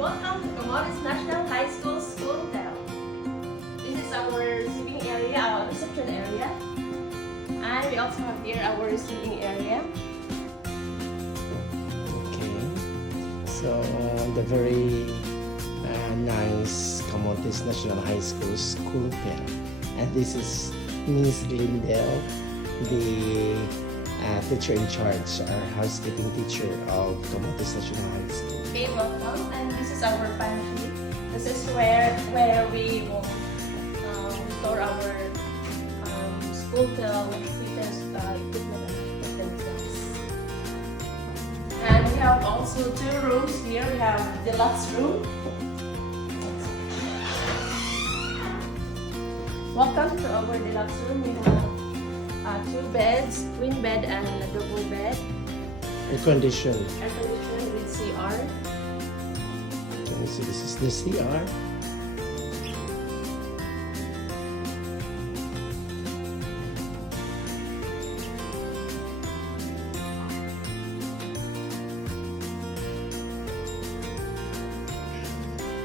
welcome to Camotes National High School School Hotel. This is our receiving area, our reception area. And we also have here our receiving area. Okay, so the very nice Camotes National High School School Hotel. And this is Miss Lindell, the teacher in charge, our housekeeping teacher of Camotes National High School. Okay, welcome. And this is our pantry. This is where we will store our school equipment and utensils. And we have also two rooms here. We have deluxe room. Welcome to our deluxe room. We have two beds, twin bed and a double bed. Air condition. Air conditioning with CR. Okay, so this is the CR.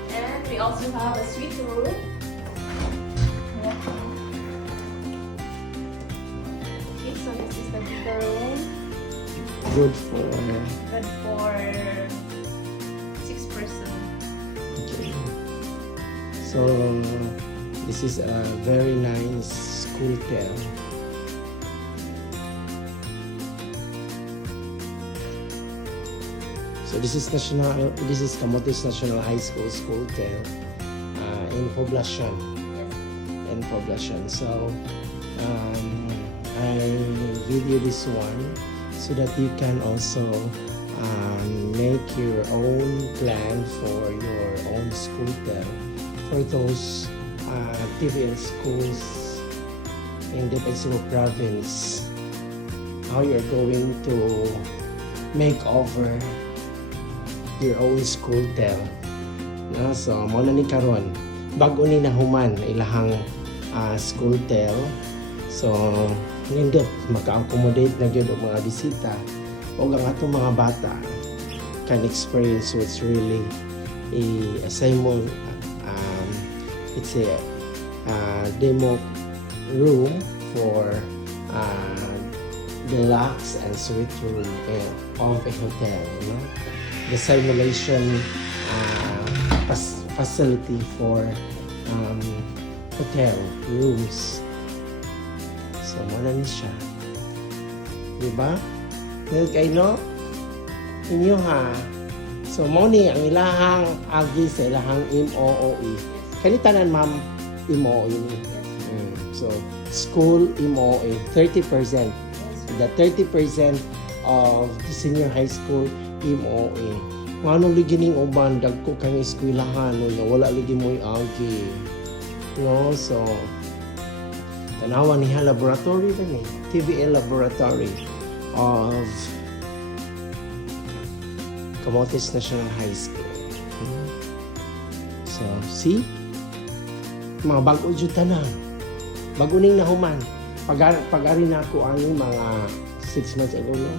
And we also have a suite room. Okay, so this is the bigger room. Good for Good for 6 person. okay. So this is a very nice school hotel. So this is Camotes National High School School Hotel in Poblacion. Yes. In Poblacion. So I give you this one so that you can also make your own plan for your own school hotel for those TVL schools in the Peninsula Province. How you're going to make over your own school hotel. No? So, mo na ni karon bago ni nahuman ilahang school hotel. So, nindot maka-accommodate na gyud og mga bisita o ang atong mga bata can experience what's really a simul it's a demo room for deluxe and suite room of a hotel, you know? The simulation facility for hotel rooms. So, muna ni siya. Diba? Ngayon kayo, no? Inyo ha. So, mo ni ang ilahang agi sa ilahang MOOE. Kanitanan, ma'am, MOOE ni. So, school MOOE, 30%. The 30% of the senior high school MOOE. Ngano ligi ning uban dagko kang eskwelahan no wala ligi mo'y agi. No, so tanawan niya laboratory ba ni? TVL laboratory of Camotes National High School. So, see? Mga bago jud tanan. Bago ning nahuman. Pag-ari na ako ang mga 6 months ago no.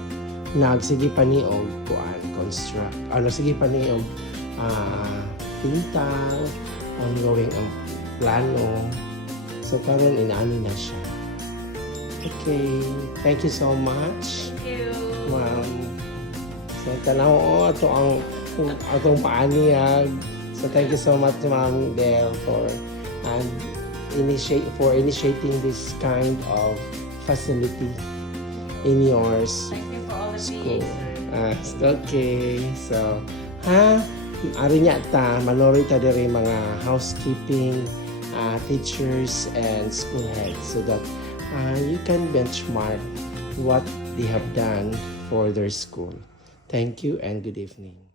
Nagsige pa ni og kuan construct. Sige pa ni og pintal, ongoing ang plano. So karon inaani na siya. Okay, thank you so much. Thank you. Ma'am. So tanaw atong paaniyag. So thank you so much Ma'am Del for initiating this kind of facility in yours. Thank you for all the School. PAs. Okay. So, ari niya ta, manori ta diri mga housekeeping teachers and school heads so that you can benchmark what they have done for their school. Thank you and good evening.